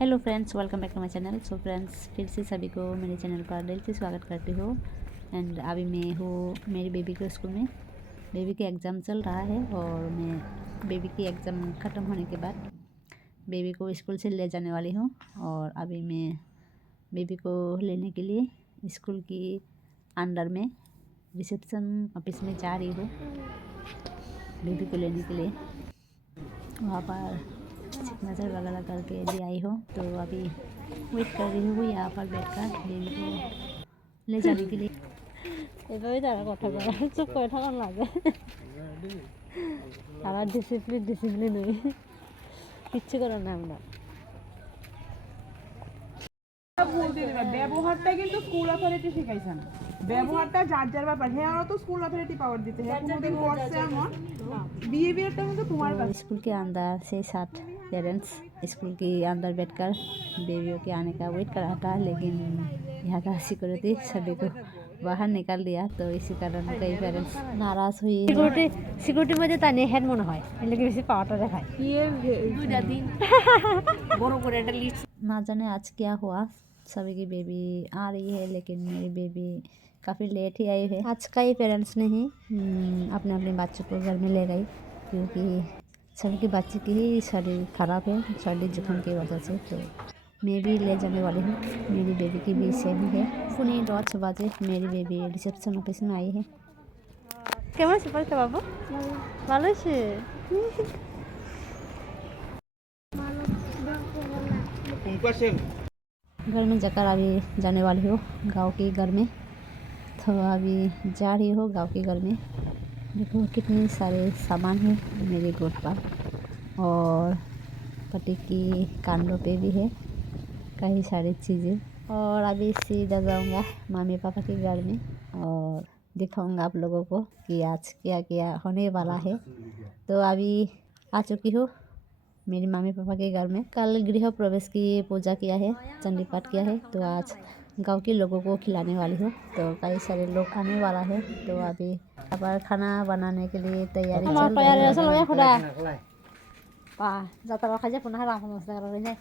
Hello friends, welcome back to my channel. So friends, फिर से सभी को मेरे चैनल पर दिल से स्वागत करती हूँ। एंड अभी मैं हूँ मेरी बेबी के स्कूल में। बेबी की एग्ज़ाम चल रहा है और मैं बेबी की एग्ज़ाम ख़त्म होने के बाद बेबी को स्कूल से ले जाने वाली हूँ। और अभी मैं बेबी को लेने के लिए स्कूल की अंडर में रिसेप्शन ऑफिस में जा रही हूँ बेबी को लेने के लिए। वहाँ पर सिग्नेचर वगैरह करके ले आई हो, तो अभी वेट कर रही हूँ यहाँ पर बैठकर बेबी को ले जाने के लिए। এভাবেই তারা কথা বলে, চুপ করে থাকার লাগে। তারা ডিসিপ্লিন হই কিচ্ছু করে না আমরা। ব্যবহারটা কিন্তু স্কুল অথরিটি শিখাইছে না। ব্যবহারটা যার যার ব্যাপার। হ্যাঁ, ওরা তো স্কুল অথরিটি পাওয়ার দিতে হ্যাঁ কোনোদিন করছে এমন বিহেভিয়ারটা কিন্তু তোমার কাছে। स्कूल के अंदर 6-7 पेरेंट्स स्कूल के अंदर बैठकर बेबियों के आने का वेट कर रहा था, लेकिन यहाँ का सिक्योरिटी सभी को बाहर निकाल दिया, तो इसी कारण कई पेरेंट्स नाराज़ हुई। সিকিউরিটির মধ্যে তাই নেই হেড মনে হয়, এর লাগে বেশি পাওয়ারটা দেখায়। বড় করে একটা লিস্ট। ना जाने आज क्या हुआ, सभी की बेबी आ रही है लेकिन मेरी बेबी काफ़ी लेट ही आई है। आज कई पेरेंट्स ने ही अपने अपने बच्चों को घर में ले गई, क्योंकि सभी के बच्चे की ही शरीर ख़राब है सर्दी जुकाम की वजह से। तो मैं भी ले जाने वाली हूँ, मेरी बेबी की भी सेम ही है। पुणे 10 बजे मेरी बेबी रिसेप्शन ऑफिस में आई है। কেমন আছে পরীক্ষা বাবু? ভালো আছে। घर में जाकर अभी जाने वाली हूँ गांव के घर में। तो अभी जा रही हूँ गांव के घर में। देखो कितने सारे सामान हैं मेरे गोद पर, और पति की कांधों पे भी है कई सारी चीज़ें। और अभी सीधा जाऊँगा मम्मी पापा के घर में और दिखाऊंगा आप लोगों को कि आज क्या क्या होने वाला है। तो अभी आ चुकी हूँ मेरी मम्मी पापा के घर में। कल गृह प्रवेश की पूजा किया है, चंडी पाठ किया है, तो आज गांव के लोगों को खिलाने वाली हूँ। तो कई सारे लोग आने वाला है, तो अभी यहाँ पर खाना बनाने के लिए तैयारी चल रही है। যাত্রা খাই যে পুনः রাম নমস্কার করে নে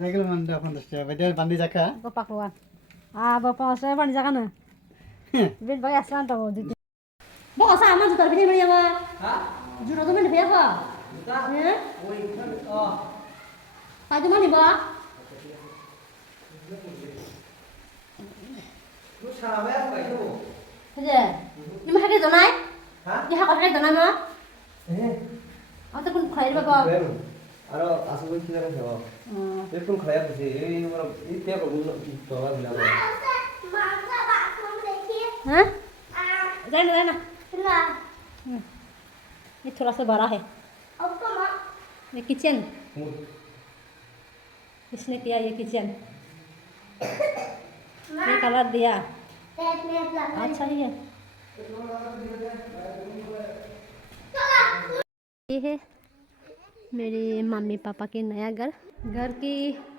দেখল মন্দ 50 টাকা বেটার বান্দি জাকা গো পাকওয়ান বাবা আছে বানি জায়গা না বিন ভাই আসলাম তো দিতে বস আমার জুতার ভিতরে মেয়ে যাবা হ্যাঁ জুতো তো মেয়ে ফেয়া জুতা হ্যাঁ ওই কাই তো মানি বা তো সারাবে কই তো যে নিমা হাতে দনাই হ্যাঁ কি হাতে হাতে দনাই মা হ্যাঁ আমি তো কোন খাই বাবা আরো আসল কি জানা দেব এরকম খায়া দিছে এই আমার এই তে কো তো দিলা हाँ जाना जाना ये थोड़ा सा बड़ा है ये किचन इसने किया ये किचन ये कलर दिया अच्छा ही है। ये है मेरे मम्मी पापा के नया घर। घर की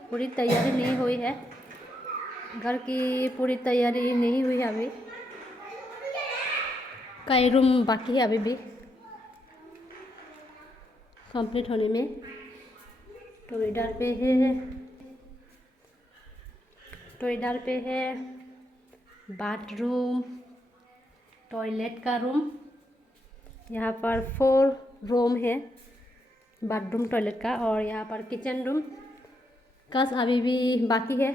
पूरी तैयारी नहीं हुई है, घर की पूरी तैयारी नहीं हुई है अभी, कई रूम बाकी है अभी भी कंप्लीट होने में। तो इधर पे है बाथरूम, टॉयलेट का रूम। यहाँ पर 4 रूम है बाथरूम टॉयलेट का, और यहाँ पर किचन रूम का अभी भी बाकी है।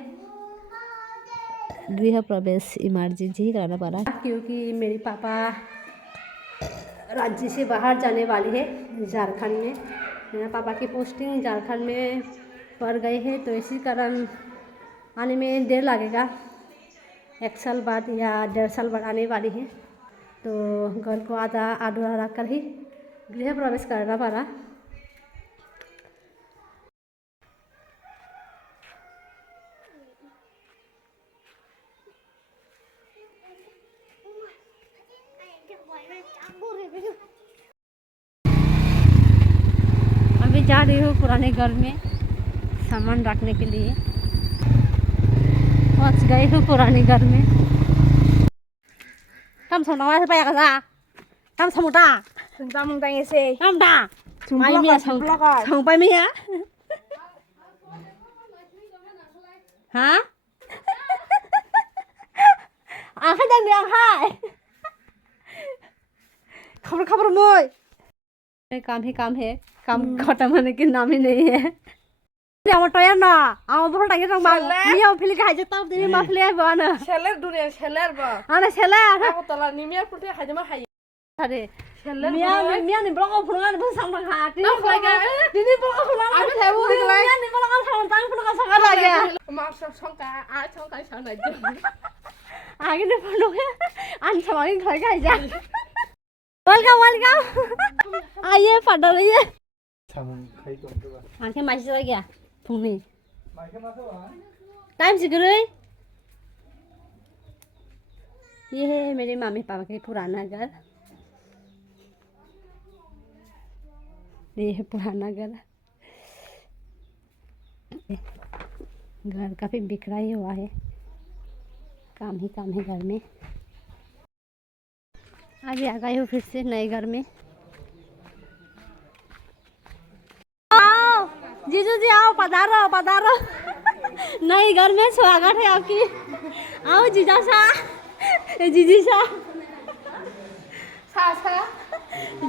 गृह प्रवेश इमरजेंसी ही कराना पड़ा, क्योंकि मेरे पापा राज्य से बाहर जाने वाली है झारखंड में। मेरे पापा की पोस्टिंग झारखंड में पड़ गई है, तो इसी कारण आने में देर लगेगा। 1 साल बाद या 1.5 साल बाद आने वाली है, तो घर को आधा अधूरा रख कर ही गृह प्रवेश करना पड़ा। अभी जा रही हूँ पुराने घर में सामान रखने के लिए। पहुँच गई हूँ पुराने घर में। कम सोना वाला पाया का कम समुटा Tungta ngese. कम डा Sumpah संपाई मिया hả à khách đang miệng hai không được môi काम है काम खत्म होने के नाम ही नहीं है আমার টয়ার না আমার বড় টাকে রং বাং নিও ফিলি খাইছে তাও তুমি মাফলে বানা ছেলের দুনিয়া ছেলের বা আরে ছেলে ako tala ni miya puti খাইতে মা খাই আরে ছেলের মিয়া নি ব্লগ ফুলগান বস সামনে হাতি না লাগে দিদি ব্লগ ফুলগান আমি খাইবো হইলাই মিয়া নি ব্লগ সামনে তাই ফুলগান সাকা লাগে মা সংকা সংকা সানাই আগে নে ফলো আন সবাই খাই খাই যা वेलकम आइए पढ़ रही है आंखें मासी चला गया फुंगनी टाइम से गई ये है मेरे मम्मी पापा के पुराना घर ये है पुराना घर घर काफी बिखरा ही हुआ है काम ही काम है घर में अभी आ गई हूँ फिर से नए घर में आओ जीजू जी आओ पधारो पधारो नए घर में स्वागत है आपकी आओ जीजा सा जीजी सा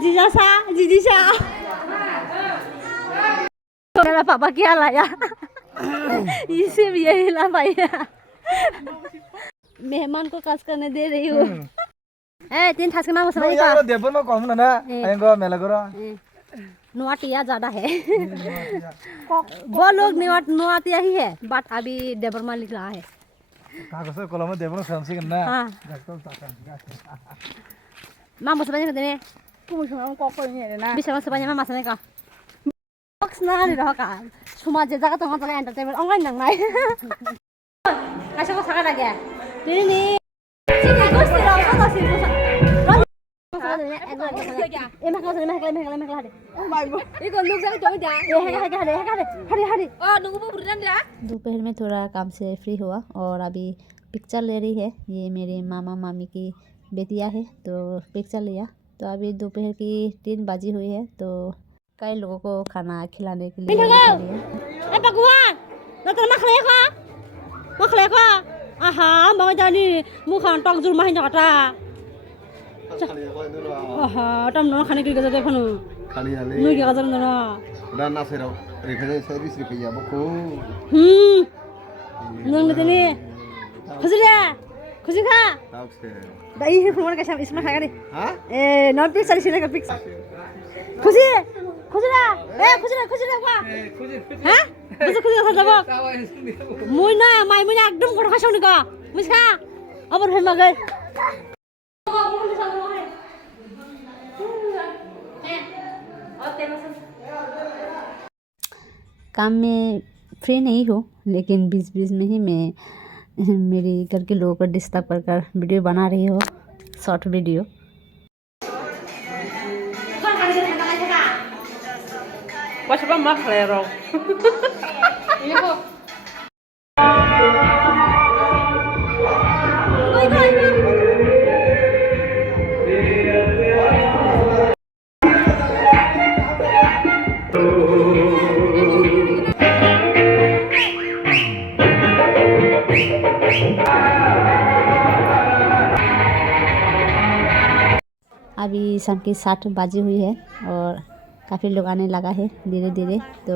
जीजा सा जीजी सा मेरा पापा क्या लाया इसे भी यही ला पाई मेहमान को कस करने दे रही हूँ तीन थास के मांगो सब यार देबो न कम ना आएंगे मेला करो नुआटिया ज्यादा है वो लोग नुआटिया ही है बट अभी देबरमा लिख रहा है कागज से कलम देबो न समसी ना हां मांगो सब ने कुमुसुमा को को नि ना bisa masuk banyak mama sana ka box na ni ro ka suma je jaga tong tong entertainment online nang nai kasih ko saka lagi ini nih sini gusti ro ko sini ko em kau sana mek lade iko लोग जाके तो जा hari नुगु Buren जा दोपहर में थोड़ा काम से फ्री हुआ और अभी पिक्चर ले रही है ये मेरे मामा मामी की बेटियां है तो पिक्चर लिया तो अभी दोपहर की 3 बजी हुई है तो कई लोगों को खाना खिलाने के लिए eh baguan na to makle ko aha mau jadi mukhan tok jur mahin jata aha tam no khani ki gaza dekhonu खाली हाले nu ki gaza no दाना सेराव रेखा service रिपैया बको nang tini khujira khujika ताव से dai hi phone ka sam isma khaga ni हां eh non picture sine ka picture khujira khujira kwa ha khujira khujira ba moi na mai moi na ekdom kotha khasau ni ka muska abar phai magai काम में free नहीं हूँ लेकिन बीच बीच में ही मैं मेरे घर के लोगों को डिस्टर्ब कर वीडियो बना रही हूँ short video What's about my player? अभी शाम की 7 बजी हुई है और काफ़ी लोग आने लगा है धीरे धीरे तो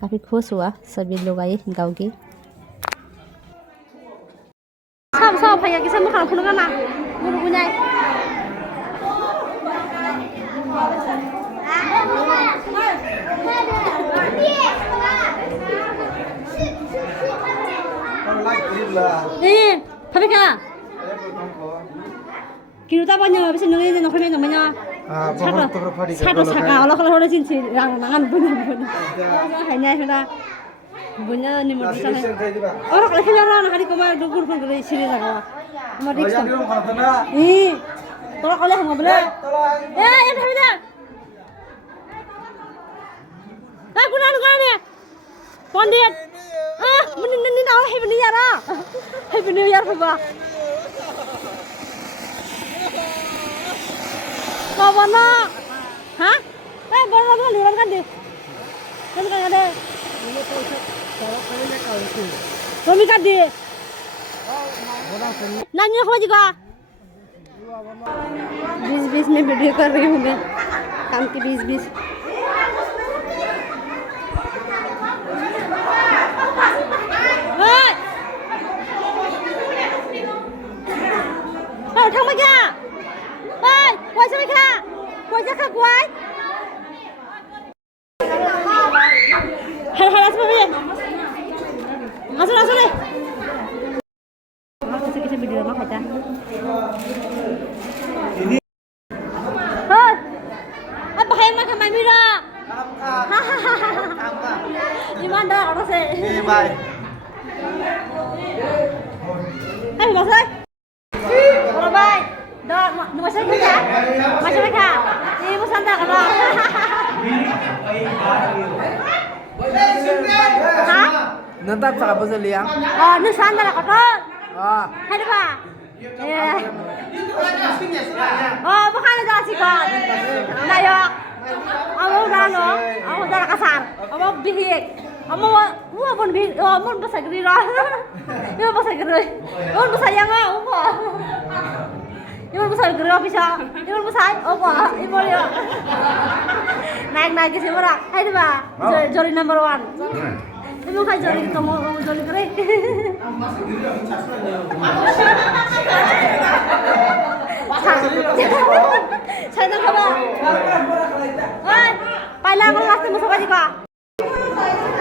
काफ़ी खुश हुआ सभी लोग आए गांव के सब भैया की सब खाना खुना ना गुरु गुनाय eh tapi ka kiruta banyak bisa nunggu nongkrong yang namanya satu saka kalau kalau cinci rangan bunyi hanya sudah bunyi ni motor sana orang kalau kita orang hari kemarin dulu pun kalau sini jaga motor ih kalau kalau nggak boleh yang apa dah tak guna guna pandit ini orang happy new year happy new year apa kawan nak, hah? Baru lihat kan deh, kan ada. Ini kalau kalian kau itu, Romi ka di. Nanya हो जाएगा। बीच-बीच में video कर रही हूँ मैं, काम के बीच-बीच। thằng mày kìa, ơi, quay sao mày kìa, quay ra khắc quay. Hay asal đi, asal đi. Aku kisah video mak baca. Hei, apa yang makan mami dah? Di mana orang sih? bye. Hei, bos ơi. Orang baik. Dah, masih kerja? Masih kerja? Ini musan tak kerja? Hah? Nanti apa bisa liang? Oh, nusan tak kerja? Ah. Hai ba? Oh, bukan ada sikon. Nayo. Amo dano, amo dara kasar. Amo bihik. Amo pun bihik. Oh, mun bahasa Geri lah. Ini bahasa Geri. Mun bahasa yang apa? Ini bahasa Geri bisa. Ini bahasa apa? Ini boleh. Naik ke sini Hai ba? Jori number 1. Ini bukan jori kamu jori Geri. Saya tak apa. Oi, pailang ko last mo sa ka.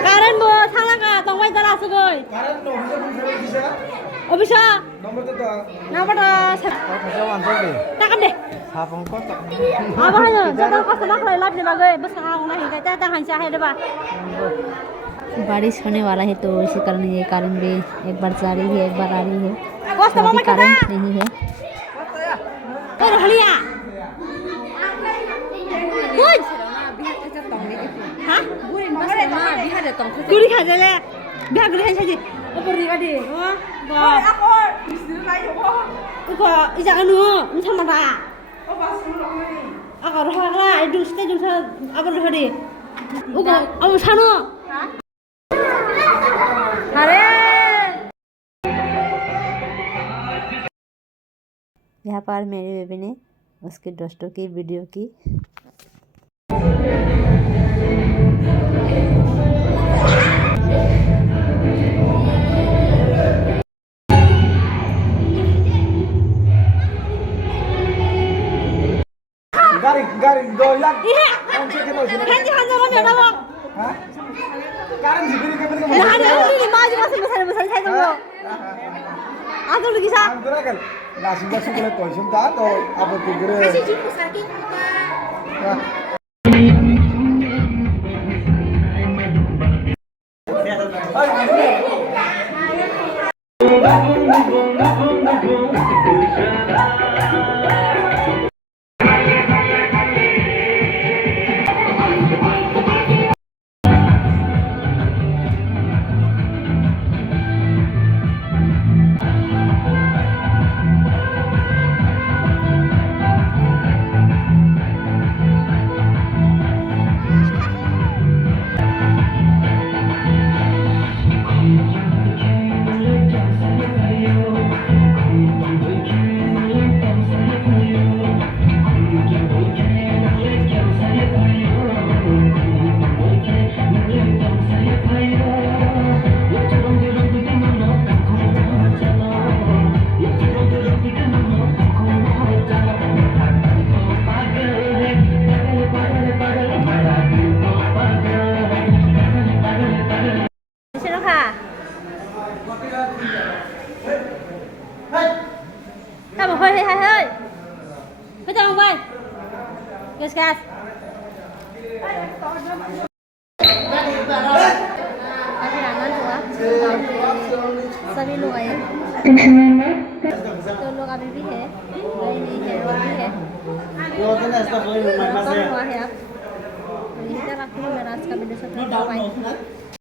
Karen mo, salang ka, tongway dala sugoi. Karan no, bisa. Obisa. Nomor tu tu. Nomor Kau mantul deh. takkan deh. Hafung kau tak. Apa hanya? Jangan kau senang kalau live ni bagai besar orang ni. Kita jangan syahid deh, Pak. बारिश होने वाला है तो इसी कारण ये कारण भी एक बार जा रही है एक बार आ रही है Kos अभी करंट नहीं है Eh, Rohlia. Ui. Hah? Guri khá le. Biar guri hay gì? Ô buri ka di. Ba. Ako, bisnis tayo ko. Ko ija anu, sama ta. Oh, basu lo ni. Ako rohla, idung ste jung sa abon rohdi. Uko, amu sano. Hare. यहाँ पर मेरे baby ने उसके दोस्तों की video की Garing doyan. Iya. Konsep kita sini. Hanji mana nama? Hah? Garing sini kita pergi. Nah, ada ini maju masih besar saya tunggu. Aku lagi sa. Antara kan. Nasi basi boleh konsum tak atau apa tigre? Kasih jumpa sakit. Hai. Kita mau bay. Gas. सभी लोग आए तो लोग अभी भी है गए नहीं है और भी है हुआ है आप यही तक मैं आज का वीडियो सब